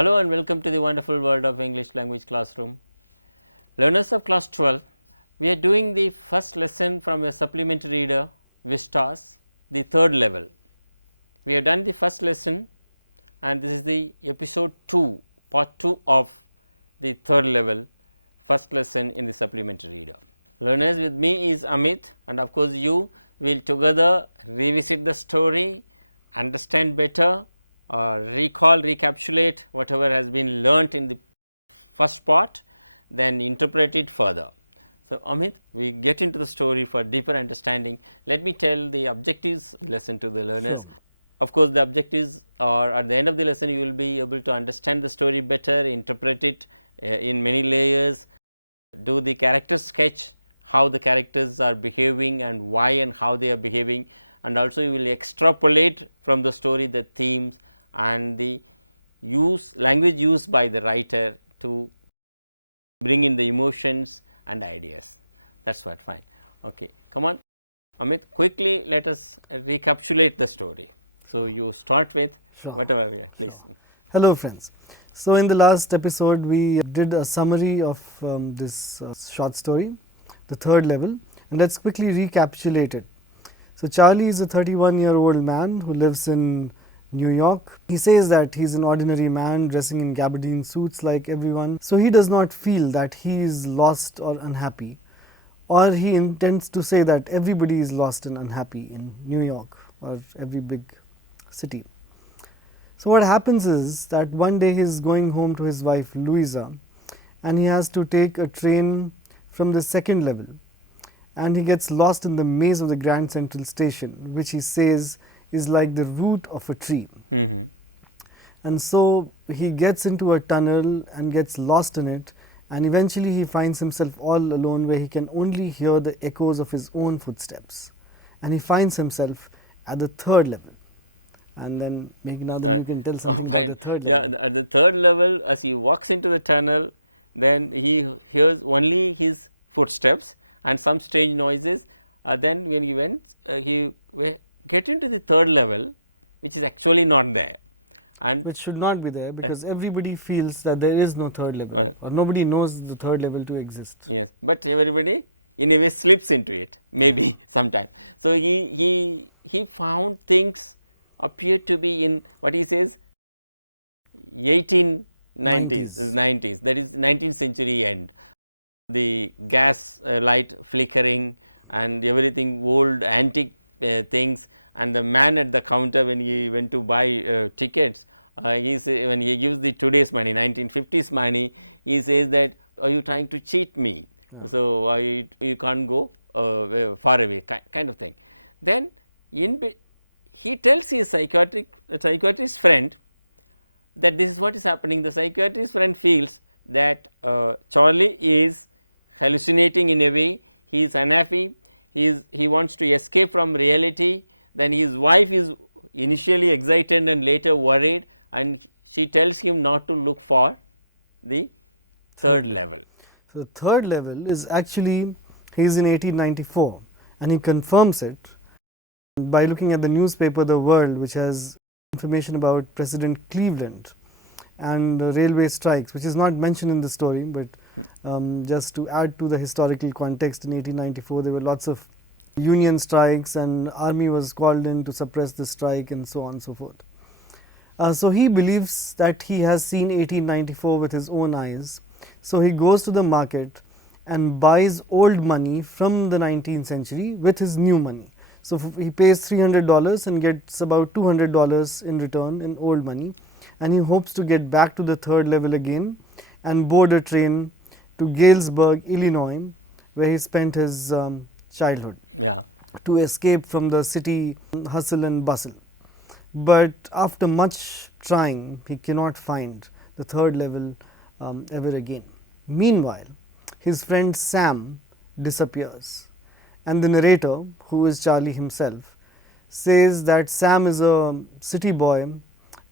Hello and welcome to the wonderful world of English language classroom. Learners of class 12, we are doing the first lesson from a supplementary reader Vistas, the third level. We have done the first lesson and this is the episode 2, part 2 of the third level, first lesson in the supplementary reader. Learners, with me is Amit, and of course, you will together revisit the story, understand better, recall, recapitulate whatever has been learnt in the first part, then interpret it further. So, Amit, we get into the story for deeper understanding. Let me tell the objectives lesson to the learners. Sure. Of course, the objectives are at the end of the lesson you will be able to understand the story better, interpret it in many layers, do the character sketch, how the characters are behaving and why and how they are behaving, and also you will extrapolate from the story the themes and the language used by the writer to bring in the emotions and ideas. That is what, fine. Okay, come on Amit, quickly let us recapitulate the story. So, you start with whatever we are, please. Sure. Hello friends. So, in the last episode we did a summary of this short story, the third level, and let us quickly recapitulate it. So, Charlie is a 31-year-old man who lives in New York. He says that he is an ordinary man dressing in gabardine suits like everyone. So, he does not feel that he is lost or unhappy, or he intends to say that everybody is lost and unhappy in New York or every big city. So, what happens is that one day he is going home to his wife Louisa, and he has to take a train from the second level, and he gets lost in the maze of the Grand Central Station, which he says is like the root of a tree. Mm-hmm. And so he gets into a tunnel and gets lost in it, and eventually he finds himself all alone where he can only hear the echoes of his own footsteps, and he finds himself at the third level. And then maybe now that you can tell something about the third level. At the third level, as he walks into the tunnel, then he hears only his footsteps and some strange noises. Then when he went, he get into the third level, which is actually not there. And which should not be there, because everybody feels that there is no third level, or nobody knows the third level to exist. Yes, but everybody in a way slips into it, maybe sometime. So, he found things appear to be in what he says 1890s, 90s, that is 19th century end. The gas light flickering and everything old antique things, and the man at the counter when he went to buy tickets, when he gives the today's money, 1950s money, he says that, are you trying to cheat me? Yeah. So, you can't go far away, kind of thing. Then he tells his psychiatrist friend that this is what is happening. The psychiatrist friend feels that Charlie is hallucinating in a way, he is unhappy, he wants to escape from reality. Then his wife is initially excited and later worried, and she tells him not to look for the third level. So, the third level is actually, he is in 1894, and he confirms it by looking at the newspaper The World, which has information about President Cleveland and railway strikes, which is not mentioned in the story, but just to add to the historical context, in 1894 there were lots of union strikes and army was called in to suppress the strike and so on and so forth. So, he believes that he has seen 1894 with his own eyes. So, he goes to the market and buys old money from the 19th century with his new money. So, he pays $300 and gets about $200 in return in old money, and he hopes to get back to the third level again and board a train to Galesburg, Illinois, where he spent his childhood, to escape from the city hustle and bustle. But after much trying, he cannot find the third level ever again. Meanwhile, his friend Sam disappears, and the narrator, who is Charlie himself, says that Sam is a city boy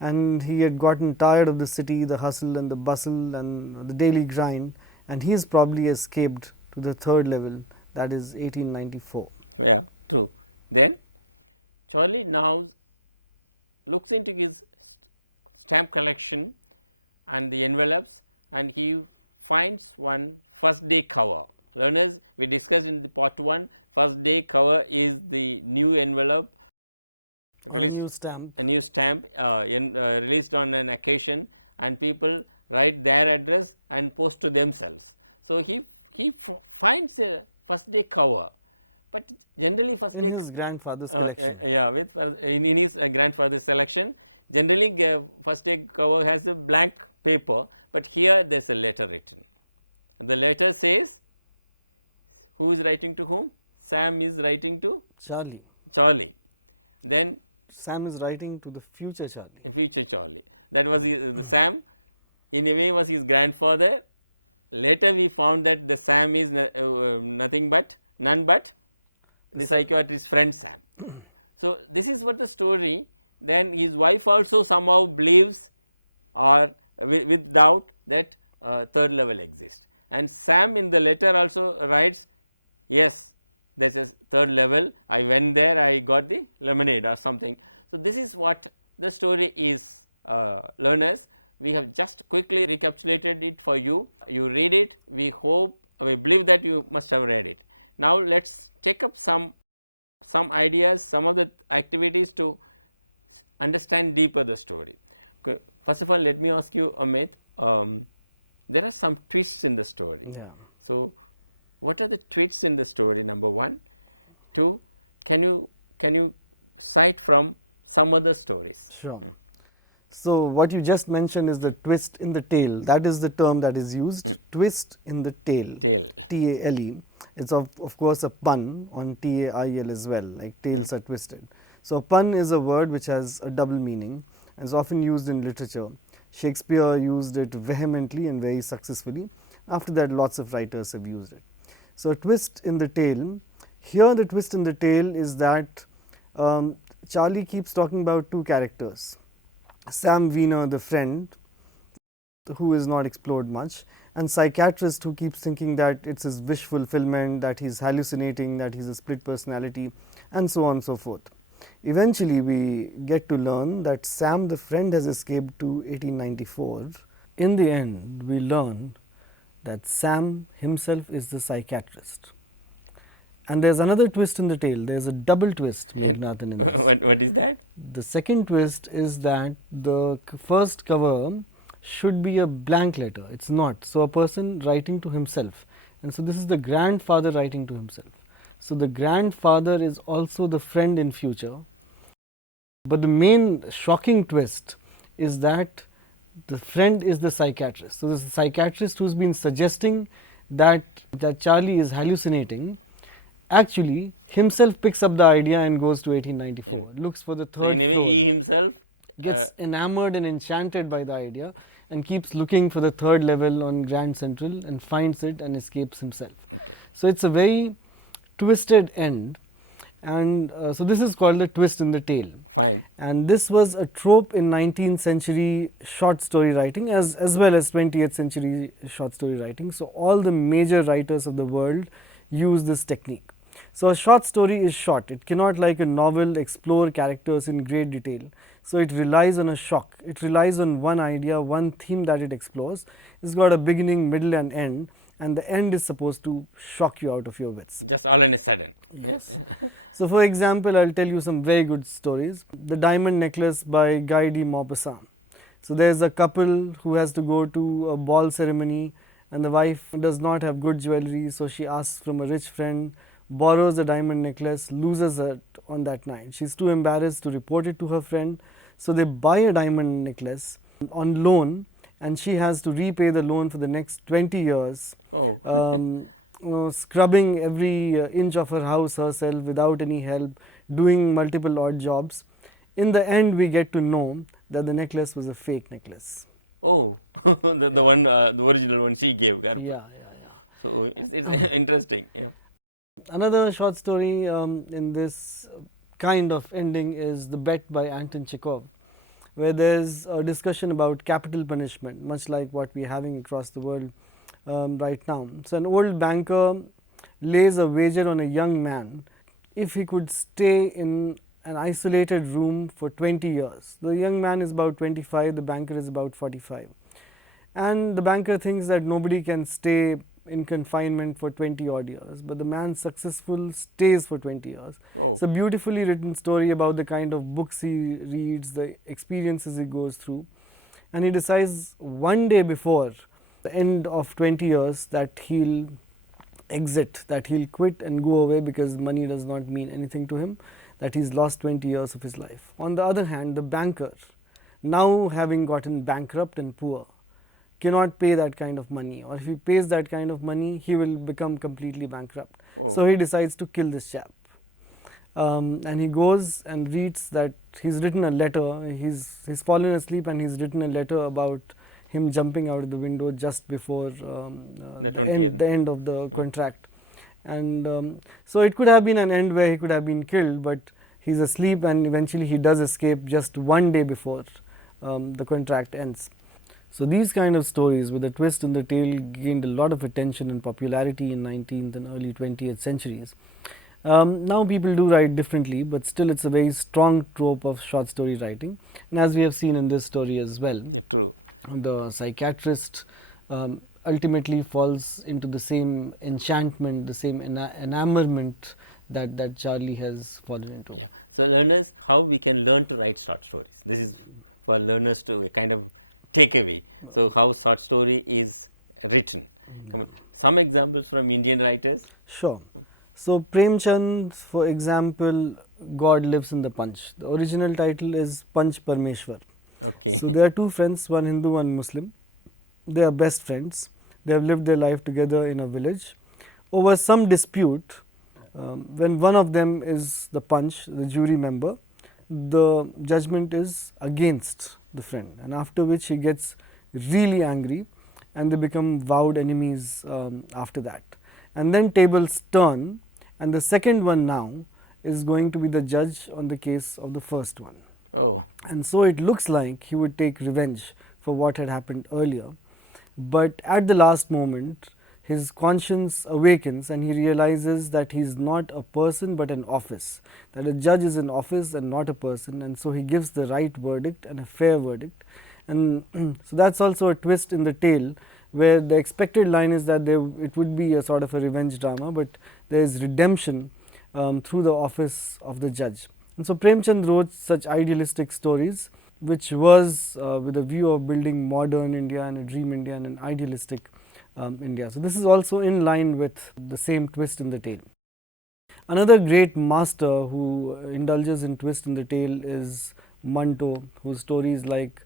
and he had gotten tired of the city, the hustle and the bustle and the daily grind, and he has probably escaped to the third level, that is 1894. Yeah, true. Then Charlie now looks into his stamp collection and the envelopes, and he finds one first day cover. Learners, we discussed in the part 1, first day cover is the new envelope Released, a new stamp released on an occasion, and people write their address and post to themselves. So, he finds a first day cover, but generally first in day his grandfather's collection. with in his grandfather's selection, generally first day cover has a blank paper, but here there is a letter written. The letter says, who is writing to whom? Sam is writing to Charlie. Then Sam is writing to the future Charlie. That was the Sam, in a way, was his grandfather. Later we found that the Sam is none but the psychiatrist's friend Sam. So, this is what the story. Then his wife also somehow believes, or with doubt, that third level exists, and Sam in the letter also writes, yes, there is a third level, I went there, I got the lemonade or something. So, this is what the story is, learners. We have just quickly recapitulated it for you. You read it, we believe that you must have read it. Now, let us take up some ideas, some of the activities to understand deeper the story. Okay. First of all, let me ask you, Amit, there are some twists in the story. Yeah. So, what are the twists in the story? Number 1. 2, can you cite from some other stories? Sure. So, what you just mentioned is the twist in the tale. That is the term that is used. Twist in the tale. T-A-L-E. It's of course a pun on T-A-I-L as well, like tales are twisted. So, a pun is a word which has a double meaning and is often used in literature. Shakespeare used it vehemently and very successfully. After that, lots of writers have used it. So, a twist in the tale. Here the twist in the tale is that Charlie keeps talking about two characters. Sam Wiener, the friend, who is not explored much, and psychiatrist who keeps thinking that it's his wish fulfillment, that he's hallucinating, that he's a split personality, and so on and so forth. Eventually, we get to learn that Sam, the friend, has escaped to 1894. In the end, we learn that Sam himself is the psychiatrist. And there's another twist in the tale. There's a double twist, Nathan, in this. What is that? The second twist is that the first cover should be a blank letter. It's not. So, a person writing to himself. And so, this is the grandfather writing to himself. So, the grandfather is also the friend in future. But the main shocking twist is that the friend is the psychiatrist. So, this is the psychiatrist who's been suggesting that Charlie is hallucinating. Actually, himself picks up the idea and goes to 1894, looks for the third So, anyway, he himself gets enamored and enchanted by the idea and keeps looking for the third level on Grand Central and finds it and escapes himself. Okay. So, it's a very twisted end, and so this is called the twist in the tale. Fine. And this was a trope in 19th century short story writing as well as 20th century short story writing. So, all the major writers of the world use this technique. So, a short story is short. It cannot, like a novel, explore characters in great detail. So, it relies on a shock. It relies on one idea, one theme that it explores. It's got a beginning, middle and end, and the end is supposed to shock you out of your wits. Just all in a sudden. Yes. So, for example, I will tell you some very good stories. The Diamond Necklace by Guy de Maupassant. So, there is a couple who has to go to a ball ceremony, and the wife does not have good jewelry. So, she asks from a rich friend, borrows a diamond necklace, loses it on that night. She is too embarrassed to report it to her friend. So, they buy a diamond necklace on loan, and she has to repay the loan for the next 20 years. Oh. Scrubbing every inch of her house herself without any help, doing multiple odd jobs. In the end, we get to know that the necklace was a fake necklace. Oh, the one, the original one she gave. Yeah. So, it's interesting. Yeah. Another short story in this kind of ending is The Bet by Anton Chekhov, where there is a discussion about capital punishment, much like what we are having across the world right now. So, an old banker lays a wager on a young man if he could stay in an isolated room for 20 years. The young man is about 25, the banker is about 45. And the banker thinks that nobody can stay in confinement for 20 odd years, but the man successful stays for 20 years. Oh. It's a beautifully written story about the kind of books he reads, the experiences he goes through, and he decides one day before the end of 20 years that he'll exit, that he'll quit and go away because money does not mean anything to him, that he's lost 20 years of his life. On the other hand, the banker, now having gotten bankrupt and poor, cannot pay that kind of money, or if he pays that kind of money, he will become completely bankrupt. Oh. So he decides to kill this chap. And he goes and reads that he's written a letter, he's fallen asleep and he's written a letter about him jumping out of the window just before the end of the contract. And so it could have been an end where he could have been killed, but he's asleep and eventually he does escape just one day before the contract ends. So these kind of stories with a twist in the tale gained a lot of attention and popularity in 19th and early 20th centuries. Now people do write differently, but still it's a very strong trope of short story writing, and as we have seen in this story as well. Yeah, true. The psychiatrist ultimately falls into the same enchantment, the same enamorment that Charlie has fallen into. Yeah. So learners, how we can learn to write short stories? This is for learners to kind of take away. So how short story is written? Come on, some examples from Indian writers. Sure. So Premchand, for example, God Lives in the Punch. The original title is Panch Parmeshwar. Okay. So there are two friends, one Hindu, one Muslim. They are best friends. They have lived their life together in a village. Over some dispute, when one of them is the Panch, the jury member, the judgment is against the friend, and after which he gets really angry and they become vowed enemies after that. And then tables turn, and the second one now is going to be the judge on the case of the first one. Oh. And so it looks like he would take revenge for what had happened earlier. But at the last moment, his conscience awakens and he realizes that he is not a person but an office, that a judge is an office and not a person, and so he gives the right verdict and a fair verdict. And so that's also a twist in the tale, where the expected line is that it would be a sort of a revenge drama, but there is redemption through the office of the judge. And so Premchand wrote such idealistic stories, which was with a view of building modern India and a dream India and an idealistic India. So this is also in line with the same twist in the tale. Another great master who indulges in twist in the tale is Manto, whose stories like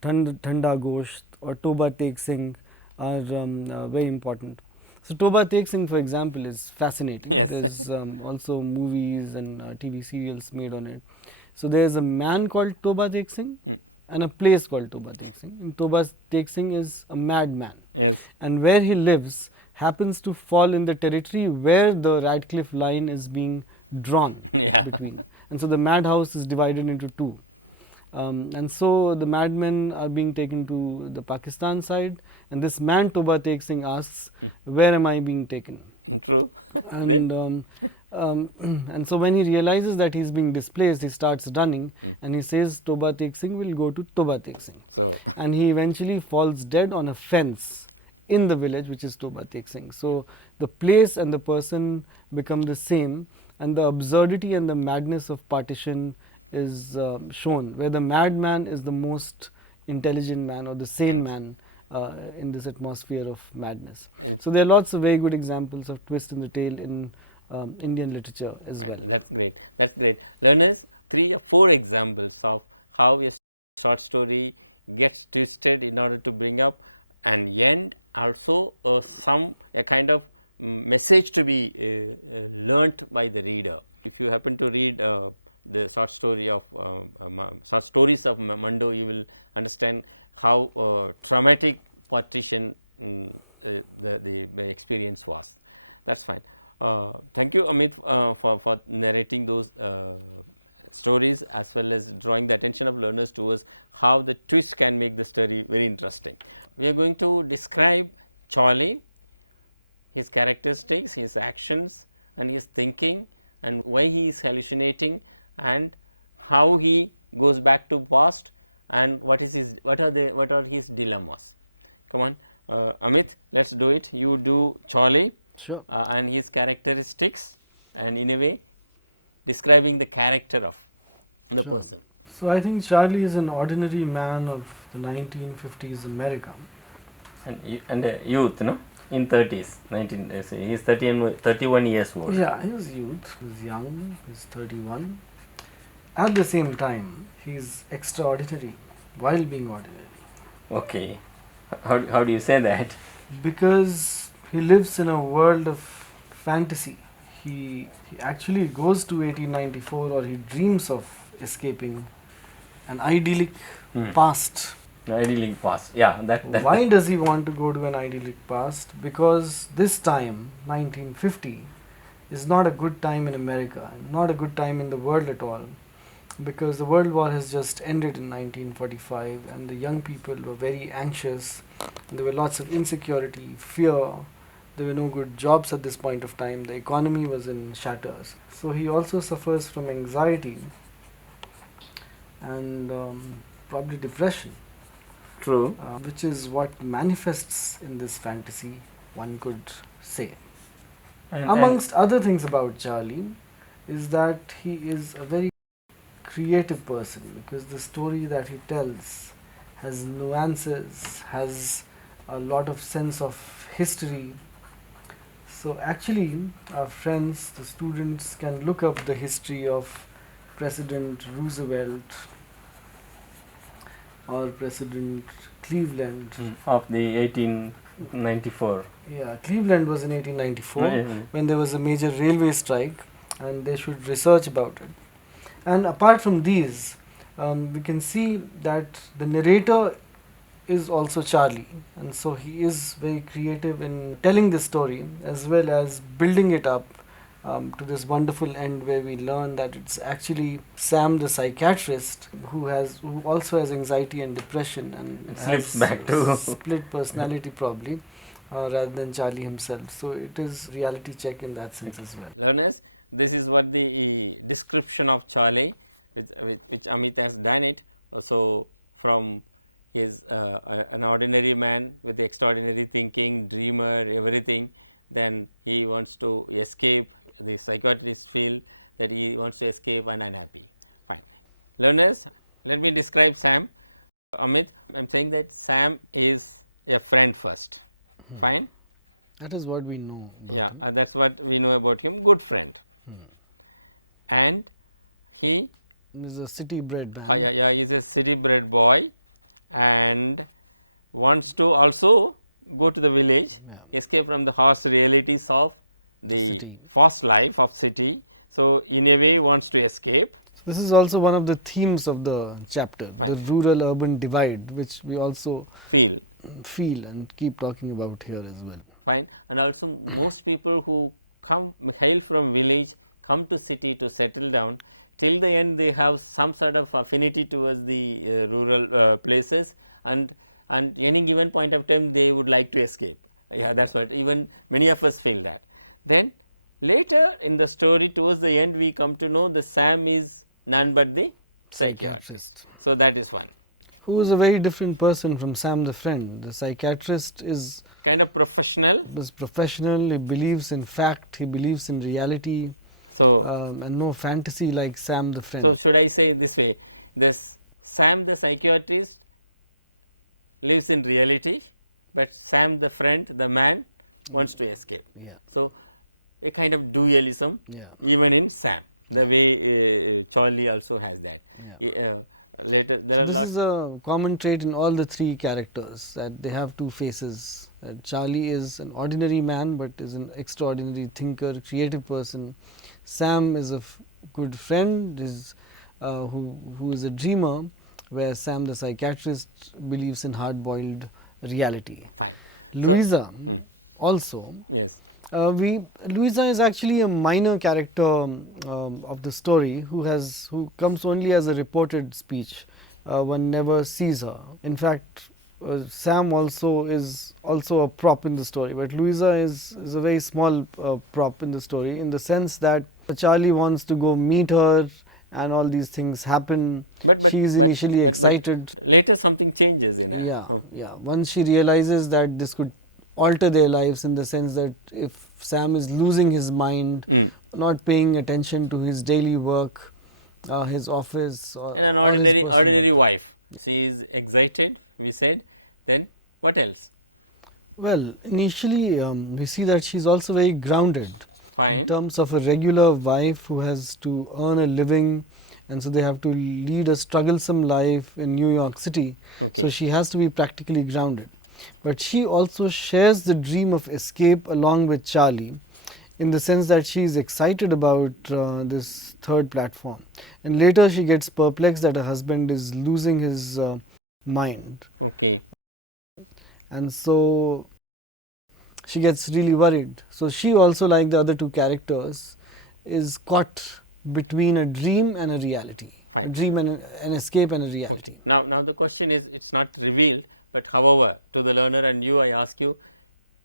Thanda Gosht or Toba Tek Singh are very important. So Toba Tek Singh, for example, is fascinating. Yes. There's also movies and TV serials made on it. So there's a man called Toba Tek Singh and a place called Toba Tek Singh. And Toba Tek Singh is a madman. Yes. And where he lives happens to fall in the territory where the Radcliffe line is being drawn between. And so the madhouse is divided into two. And so the madmen are being taken to the Pakistan side, and this man Toba Tek Singh asks, where am I being taken? True. And and so when he realizes that he's being displaced, he starts running and he says Toba Tek Singh will go to Toba Tek Singh. So And he eventually falls dead on a fence in the village, which is Toba Tek Singh. So the place and the person become the same, and the absurdity and the madness of partition is shown, where the madman is the most intelligent man or the sane man in this atmosphere of madness. So there are lots of very good examples of twist in the tale in Indian literature as well. That's great. That's great. Learners, 3 or 4 examples of how a short story gets twisted in order to bring up an end, also a kind of message to be learnt by the reader. If you happen to read the short stories of Mando, you will understand how traumatic partition the experience was. That's fine. Thank you, Amit, for narrating those stories, as well as drawing the attention of learners towards how the twist can make the story very interesting. We are going to describe Charlie, his characteristics, his actions and his thinking, and why he is hallucinating, and how he goes back to past, and what are his dilemmas. Come on, Amit, let's do it. You do Charlie Sure. and his characteristics, and in a way describing the character of the Sure. person. So I think Charlie is an ordinary man of the 1950s America. And a youth, no, in 30s, 19. He is 31 years old. Yeah, he was youth, he was young, he's 31. At the same time, he's extraordinary while being ordinary. Okay, how do you say that? Because he lives in a world of fantasy. He actually goes to 1894, or he dreams of escaping an idyllic past. Idyllic past, yeah. That Why does he want to go to an idyllic past? Because this time, 1950, is not a good time in America, not a good time in the world at all. Because the World War has just ended in 1945, and the young people were very anxious. There were lots of insecurity, fear. There were no good jobs at this point of time. The economy was in shatters. So he also suffers from anxiety and probably depression. True. Which is what manifests in this fantasy, one could say. Amongst other things about Charlie is that he is a very creative person, because the story that he tells has nuances, has a lot of sense of history. So actually, our friends, the students, can look up the history of President Roosevelt or President Cleveland. Of the 1894. Yeah, Cleveland was in 1894 Mm-hmm. when there was a major railway strike, and they should research about it. And apart from these, we can see that the narrator is also Charlie, and so he is very creative in telling the story as well as building it up to this wonderful end where we learn that it's actually Sam the psychiatrist who also has anxiety and depression and Slips has back to split personality probably rather than Charlie himself. So it is reality check in that sense as well. Learners, this is what the description of Charlie which Amit has done it. So from his an ordinary man with extraordinary thinking, dreamer, everything, then he wants to escape. The psychiatrist feel that he wants to escape and unhappy. Fine. Learners, let me describe Sam. Amit, I am saying that Sam is a friend first. Fine. That is what we know. Yeah, that is what we know about him, good friend. And he is a city bred man. yeah, he is a city bred boy and wants to also go to the village, escape from the harsh realities of the City. fast life of city. So, in a way wants to escape. This is also one of the themes of the chapter, Fine. the rural-urban divide, which we also Feel and keep talking about here as well. fine, and also most people who hail from village come to city to settle down, till the end they have some sort of affinity towards the rural places, and any given point of time they would like to escape. Yeah, that is what even many of us feel that. Then later in the story towards the end we come to know the Sam is none but the psychiatrist. So, that is one. Who is a very different person from Sam the friend. The psychiatrist is Kind of professional. professional, he believes in fact, he believes in reality, So, and no fantasy like Sam the friend. so should I say this way, this Sam the psychiatrist lives in reality, but Sam the friend, the man, wants to escape. Yeah. So, a kind of dualism Yeah. even in Sam, the way Charlie also has that. Later there are This lots. is a common trait in all the three characters, that they have two faces. Charlie is an ordinary man, but is an extraordinary thinker, creative person. Sam is a good friend, who is a dreamer, where Sam the psychiatrist believes in hard-boiled reality. Fine. Louisa also. Yes. Louisa is actually a minor character of the story who comes only as a reported speech. One never sees her. In fact, Sam is also a prop in the story, but Louisa is a very small prop in the story, in the sense that Charlie wants to go meet her and all these things happen. But she is initially excited. Later something changes in her. Yeah, yeah. Once she realizes that this could alter their lives, in the sense that if Sam is losing his mind, not paying attention to his daily work, his office, or And an ordinary wife. She is excited, we said. Then what else? Well, initially we see that she is also very grounded. Fine. In terms of a regular wife who has to earn a living, and so they have to lead a strugglesome life in New York City. Okay. So she has to be practically grounded. But she also shares the dream of escape along with Charlie, in the sense that she is excited about this third platform. And later she gets perplexed that her husband is losing his mind. Okay. And so she gets really worried. So she also, like the other two characters, is caught between a dream and a reality. Fine. A dream and an escape and a reality. Okay. Now the question is, it's not revealed, but however, to the learner and you, I ask you,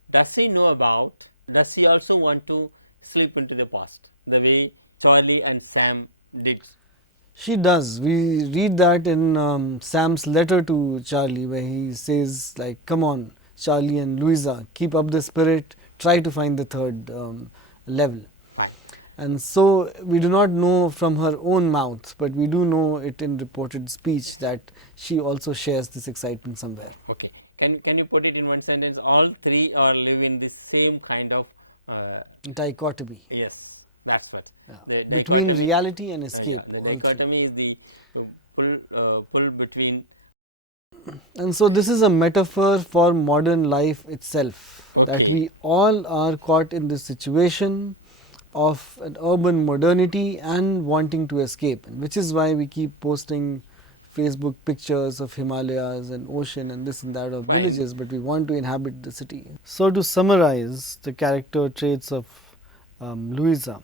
does he know about, does he also want to slip into the past, the way Charlie and Sam did? She does. We read that in Sam's letter to Charlie, where he says, like, come on, Charlie and Louisa, keep up the spirit, try to find the third level. Fine. And so we do not know from her own mouth, but we do know it in reported speech that she also shares this excitement somewhere. Okay. Can you put it in one sentence? All three are live in the same kind of dichotomy. Yes, that's what. Yeah. The Between dichotomy. reality and escape. Yeah, the dichotomy is the pull between. And so this is a metaphor for modern life itself. Okay. That we all are caught in this situation of an urban modernity and wanting to escape, and which is why we keep posting Facebook pictures of Himalayas and ocean and this and that of villages, but we want to inhabit the city. So to summarize the character traits of Louisa,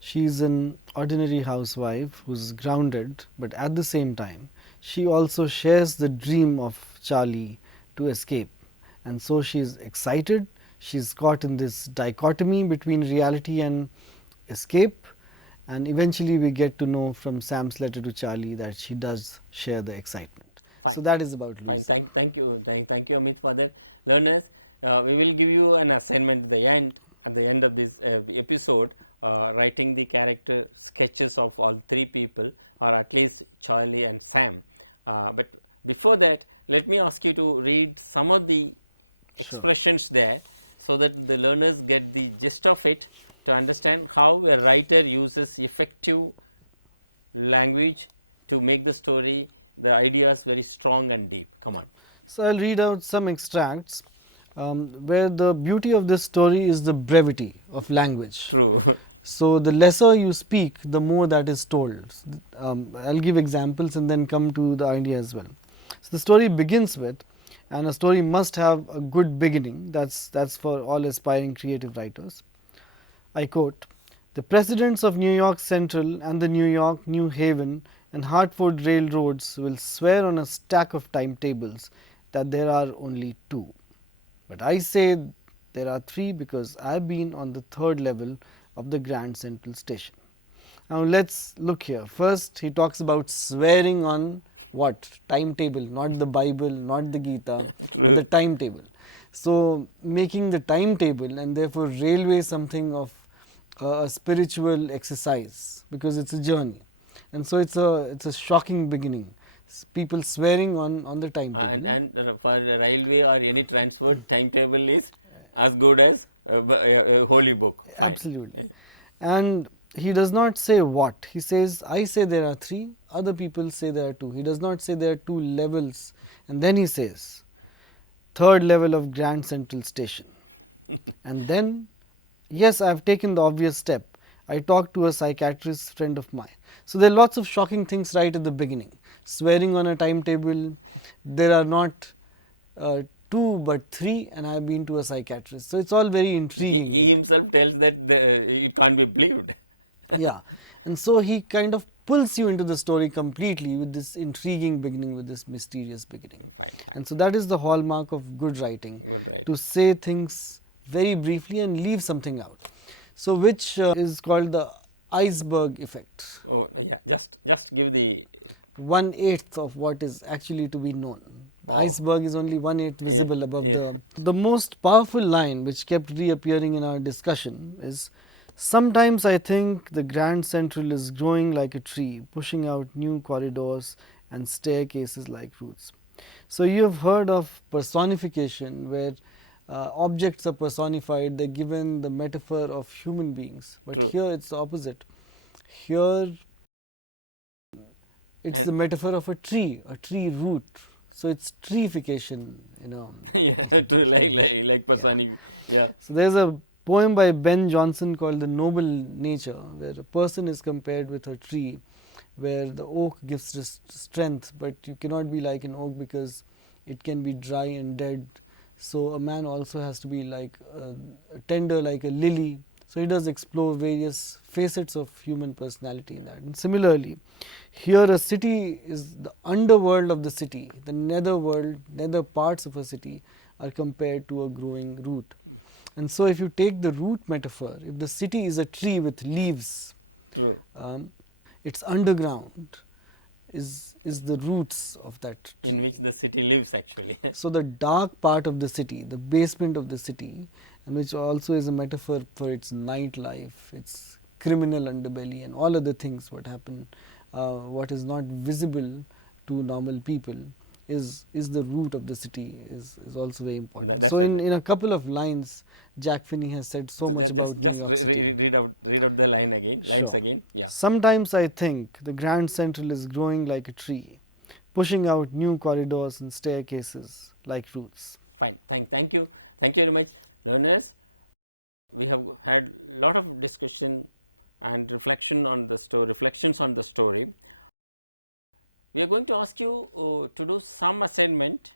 she is an ordinary housewife who is grounded, but at the same time she also shares the dream of Charlie to escape, and so she is excited. She is caught in this dichotomy between reality and escape, and eventually we get to know from Sam's letter to Charlie that she does share the excitement. Fine. So that is about Louisa. Fine. Thank you, Amit, for that. Learners, we will give you an assignment at the end of this episode, writing the character sketches of all three people, or at least Charlie and Sam. But before that, let me ask you to read some of the expressions there, so that the learners get the gist of it, to understand how a writer uses effective language to make the story, the ideas very strong and deep. Come on. So I will read out some extracts where the beauty of this story is the brevity of language. True. So the lesser you speak, the more that is told. I will give examples and then come to the idea as well. So the story begins with, and a story must have a good beginning, that's for all aspiring creative writers. I quote, "The presidents of New York Central and the New York, New Haven and Hartford railroads will swear on a stack of timetables that there are only two. But I say there are three because I have been on the third level of the Grand Central Station." Now let's look here. First he talks about swearing on what? Timetable, not the Bible, not the Gita, the timetable. So making the timetable and therefore railway something of a spiritual exercise, because it's a journey. And so it's a shocking beginning. People swearing on the timetable. And for railway or any transport, timetable is as good as a holy book. Fine. Absolutely. And he does not say what. He says, I say there are three, other people say there are two. He does not say there are two levels. And then he says, third level of Grand Central Station. And then, yes, I have taken the obvious step. I talked to a psychiatrist friend of mine. So there are lots of shocking things right at the beginning. Swearing on a timetable, there are not two but three, and I have been to a psychiatrist. So it's all very intriguing. He himself tells that it can't be believed. Yeah, and so he kind of pulls you into the story completely with this intriguing beginning, with this mysterious beginning. Fine. And so that is the hallmark of good writing. Good writing. To say things very briefly and leave something out. So which is called the iceberg effect. Oh, yeah, just give the 1/8 of what is actually to be known. The Oh. iceberg is only 1/8 visible above yeah. the most powerful line which kept reappearing in our discussion is, sometimes I think the Grand Central is growing like a tree, pushing out new corridors and staircases like roots. So you have heard of personification, where objects are personified, they're given the metaphor of human beings. But True. here it's the opposite. Here it's the metaphor of a tree root. So it's treeification, you know. yeah, true, like personification. Yeah. So there's a poem by Ben Jonson called The Noble Nature, where a person is compared with a tree, where the oak gives strength, but you cannot be like an oak because it can be dry and dead. So a man also has to be like tender, like a lily. So he does explore various facets of human personality in that. And similarly, here a city is the underworld of the city. The nether parts of a city are compared to a growing root. And so if you take the root metaphor, if the city is a tree with leaves, True. Its underground is the roots of that tree. In which the city lives actually. So the dark part of the city, the basement of the city, and which also is a metaphor for its nightlife, its criminal underbelly, and all other things what happen, what is not visible to normal people, is the root of the city, is also very important. That's so in a couple of lines, Jack Fenney has said so much about just New York City. read out the lines Sure. again. Yeah. Sometimes I think the Grand Central is growing like a tree, pushing out new corridors and staircases like roots. Fine. Thank you very much, learners. We have had a lot of discussion and reflections on the story. We are going to ask you to do some assignment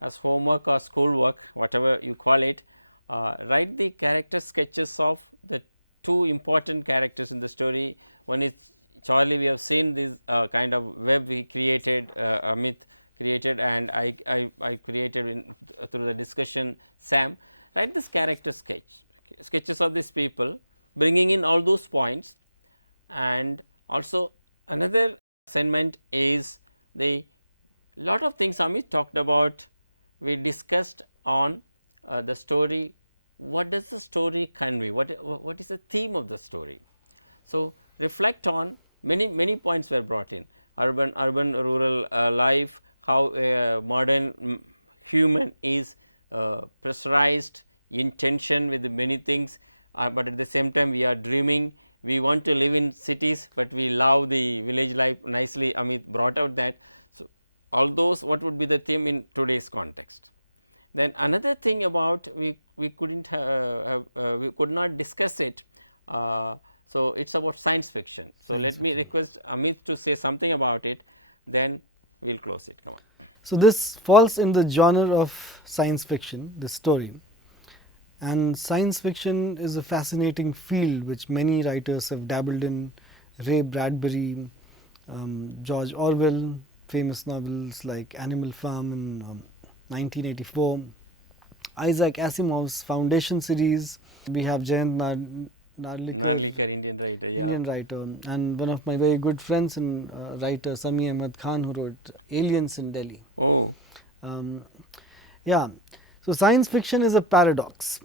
as homework or schoolwork, whatever you call it. Write the character sketches of the two important characters in the story. One is Charlie. We have seen this kind of web he created, Amit created, and I created through the discussion. Sam, write this character sketches of these people, bringing in all those points. And also another assignment is the lot of things Amit talked about. We discussed on the story. What does the story convey? What is the theme of the story? So reflect on many points were brought in: urban rural life, how a modern human is pressurized, in tension with many things, but at the same time we are dreaming. We want to live in cities, but we love the village life. Nicely Amit brought out that. So all those, what would be the theme in today's context? Then another thing about we couldn't we could not discuss it. So it's about science fiction. So let me request Amit to say something about it. Then we'll close it. Come on. So this falls in the genre of science fiction, this story. And science fiction is a fascinating field which many writers have dabbled in. Ray Bradbury, George Orwell, famous novels like Animal Farm in 1984, Isaac Asimov's Foundation series. We have Jayant Narlikar, Indian writer, yeah. Indian writer, and one of my very good friends and writer, Sami Ahmed Khan, who wrote Aliens in Delhi. Oh. Yeah. So science fiction is a paradox.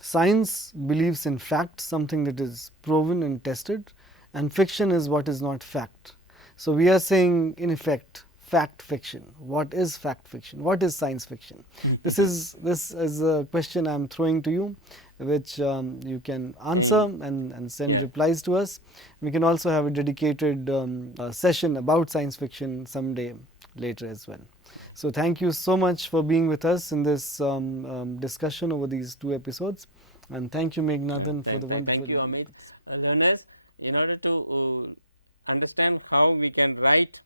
Science believes in fact, something that is proven and tested, and fiction is what is not fact. So we are saying, in effect, fact fiction. What is fact fiction? What is science fiction? This is a question I am throwing to you, which you can answer and send replies to us. We can also have a dedicated session about science fiction someday later as well. So thank you so much for being with us in this discussion over these 2 episodes, and thank you Meghnadhan. Thank you Amit. Learners, in order to understand how we can write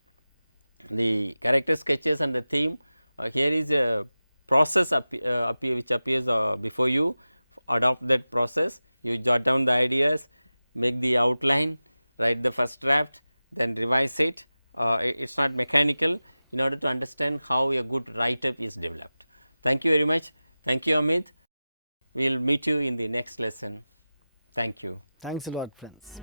the character sketches and the theme, here is a process which appears before you. Adopt that process. You jot down the ideas, make the outline, write the first draft, then revise it. It is not mechanical, in order to understand how a good write-up is developed. Thank you very much. Thank you Amit. We will meet you in the next lesson. Thank you. Thanks a lot, friends.